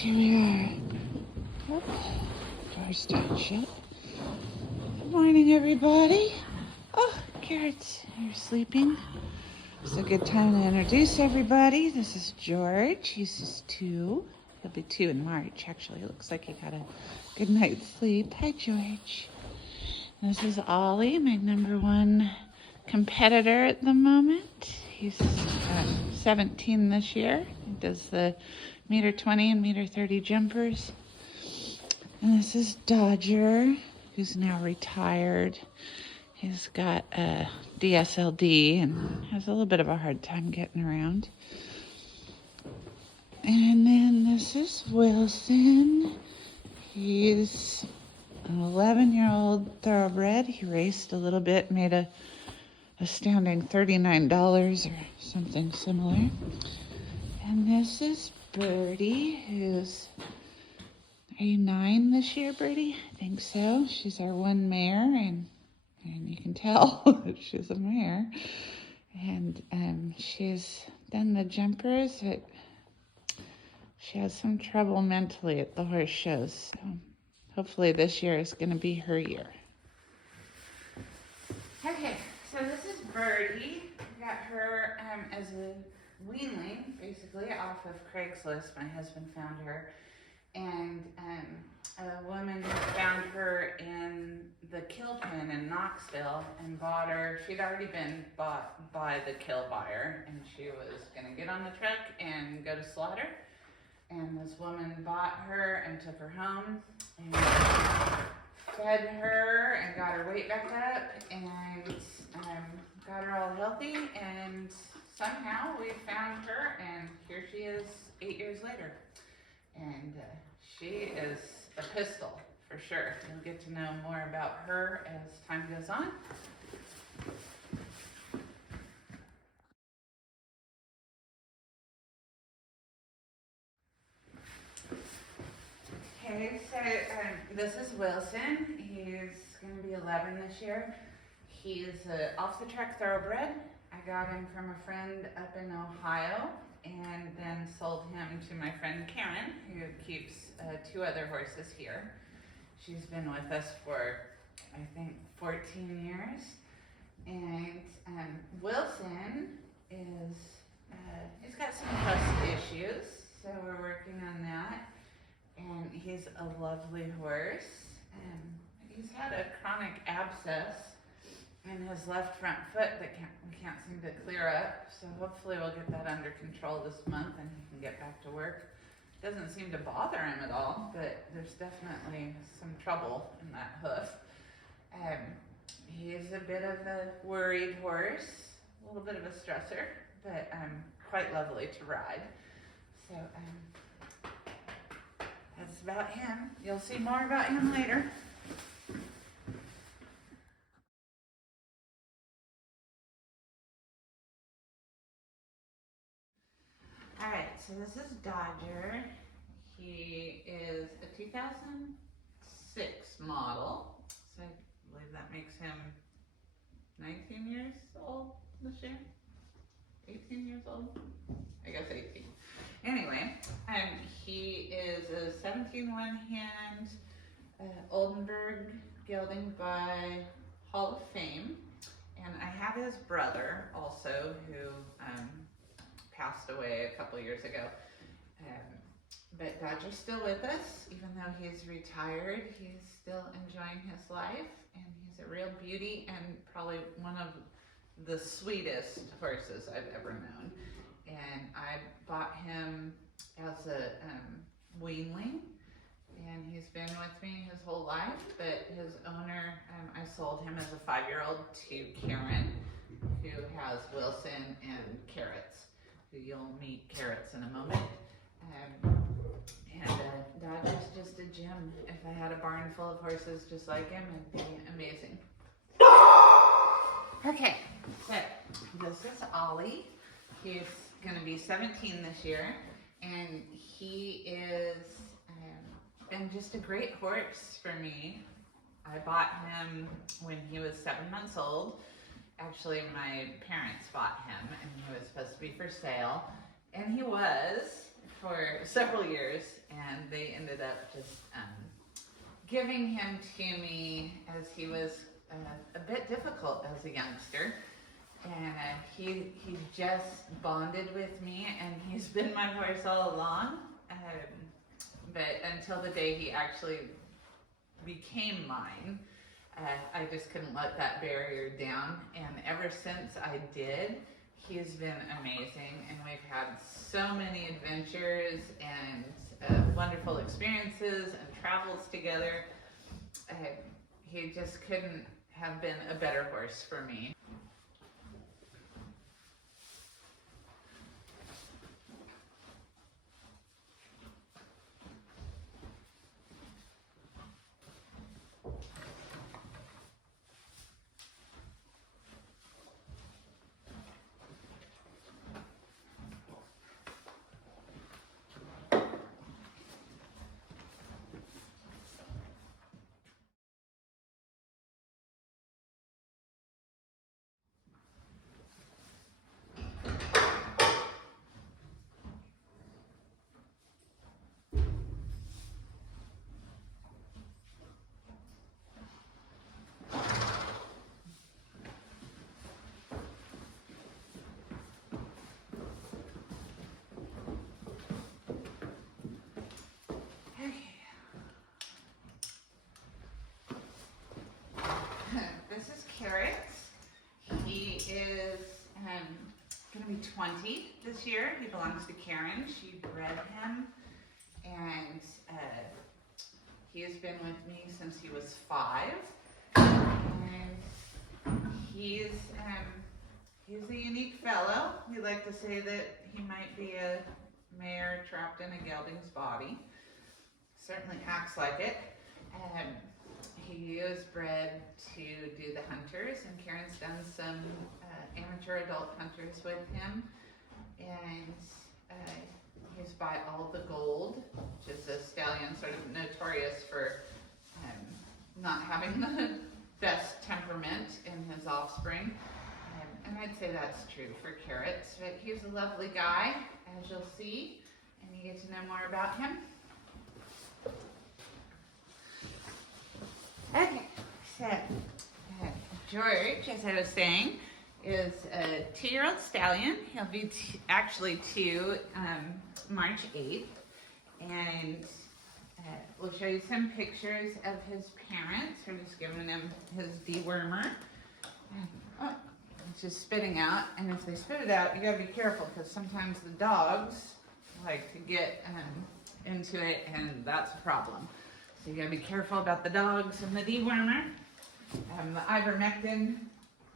here we are. Oh, door's not shut. Good morning, everybody. Oh, Carrots, you're sleeping. It's a good time to introduce everybody. This is George. He's just 2. He'll be 2 in March, actually. It looks like he got a good night's sleep. Hi, George. This is Ollie, my #1 competitor at the moment. He's 17 this year. He does the 1.20 and 1.30 jumpers. And this is Dodger, who's now retired. He's got a DSLD and has a little bit of a hard time getting around. And then this is Wilson. He's an 11-year-old thoroughbred. He raced a little bit, made a astounding $39 or something similar. And this is Birdie, who's, are you 9 this year, Birdie? I think so. She's our one mare, and you can tell she's a mare. And she's done the jumpers, but she has some trouble mentally at the horse shows. So hopefully this year is going to be her year. Okay, so this is Birdie. Got her as a weanling, basically, off of Craigslist. My husband found her. And a woman found her in the kill pen in Knoxville and bought her. She'd already been bought by the kill buyer, and she was going to get on the truck and go to slaughter. And this woman bought her and took her home and fed her and got her weight back up and got her all healthy. And somehow we found her, and here she is 8 years later. And she is a pistol, for sure. You'll get to know more about her as time goes on. Okay, so this is Wilson. He's going to be 11 this year. He's an off-the-track thoroughbred. I got him from a friend up in Ohio, and then sold him to my friend Karen, who keeps 2 other horses here. She's been with us for, I think, 14 years. And Wilson is, he's got some trust issues, so we're working on that. And he's a lovely horse. He's had a chronic abscess in his left front foot that we can't seem to clear up. So hopefully we'll get that under control this month and he can get back to work. Doesn't seem to bother him at all, but there's definitely some trouble in that hoof. He's a bit of a worried horse, a little bit of a stressor, but quite lovely to ride. So that's about him. You'll see more about him later. All right, so this is Dodger. He is a 2006 model, so I believe that makes him 19 years old this year. 18 years old? I guess 18. Anyway, he is a 17 one-hand Oldenburg gelding by Hall of Fame. And I have his brother also, who passed away a couple years ago. But Dodger's still with us, even though he's retired. He's still enjoying his life, and he's a real beauty and probably one of the sweetest horses I've ever known. And I bought him as a weanling, and he's been with me his whole life. But his owner, I sold him as a 5-year-old to Karen, who has Wilson and Carrots, who you'll meet Carrots in a moment. Dodger's just a gem. If I had a barn full of horses just like him, it'd be amazing. Okay, so this is Ollie. He's going to be 17 this year, and he is been just a great horse for me. I bought him when he was 7 months old. Actually, my parents bought him, and he was supposed to be for sale, and he was. for several years, and they ended up just giving him to me as he was a bit difficult as a youngster. And he just bonded with me, and he's been my horse all along. But until the day he actually became mine, I just couldn't let that barrier down. And ever since I did, he's been amazing, and we've had so many adventures and wonderful experiences and travels together. He just couldn't have been a better horse for me. This is Carrot. He is going to be 20 this year. He belongs to Karen. She bred him, and he has been with me since he was 5. And he's a unique fellow. We like to say that he might be a mare trapped in a gelding's body. Certainly acts like it. He is bred to do the hunters, and Karen's done some amateur adult hunters with him. And he's by All the Gold, which is a stallion sort of notorious for not having the best temperament in his offspring. And I'd say that's true for Carrot. But he's a lovely guy, as you'll see, and you get to know more about him. Okay, so George, as I was saying, is a 2-year-old stallion. He'll be actually 2 March 8th, and we'll show you some pictures of his parents. We're just giving him his dewormer. Oh, it's just spitting out, and if they spit it out, you gotta be careful because sometimes the dogs like to get into it, and that's a problem. So you gotta be careful about the dogs and the dewormer. The ivermectin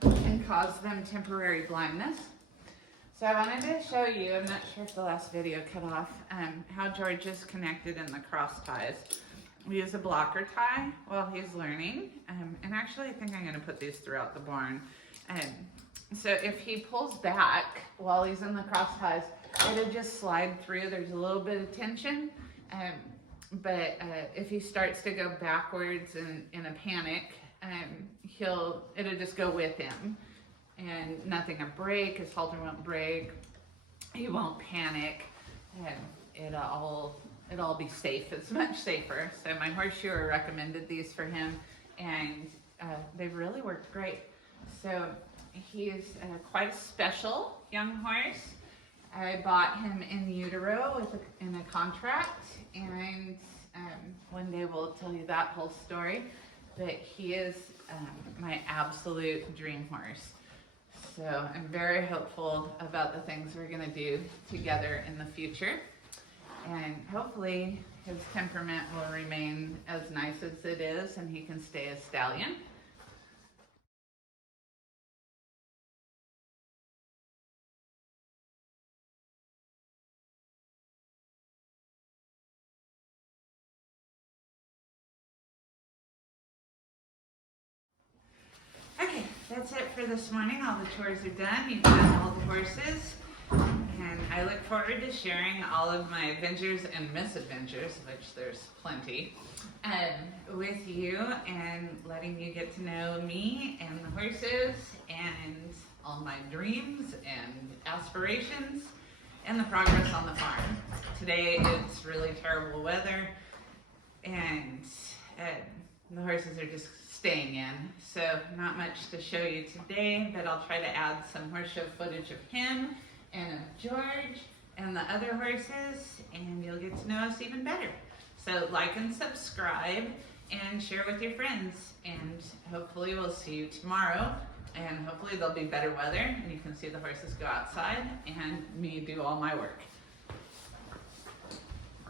can cause them temporary blindness. So I wanted to show you, I'm not sure if the last video cut off, how George is connected in the cross ties. We use a blocker tie while he's learning. And actually I think I'm gonna put these throughout the barn. So if he pulls back while he's in the cross ties, it'll just slide through. There's a little bit of tension. But if he starts to go backwards in a panic, it'll just go with him, and nothing will break. His halter won't break. He won't panic, and it'll all be safe. It's much safer. So my horseshoer recommended these for him, and they've really worked great. So he's quite a special young horse. I bought him in utero in a contract, and one day we'll tell you that whole story. But he is my absolute dream horse. So I'm very hopeful about the things we're gonna do together in the future. And hopefully his temperament will remain as nice as it is, and he can stay a stallion. Okay, that's it for this morning. All the chores are done. You've done all the horses. And I look forward to sharing all of my adventures and misadventures, which there's plenty, with you, and letting you get to know me and the horses and all my dreams and aspirations and the progress on the farm. today it's really terrible weather, and the horses are just staying in. So not much to show you today, but I'll try to add some horse show footage of him and of George and the other horses, and you'll get to know us even better. So like and subscribe and share with your friends, and hopefully we'll see you tomorrow, and hopefully there'll be better weather and you can see the horses go outside and me do all my work.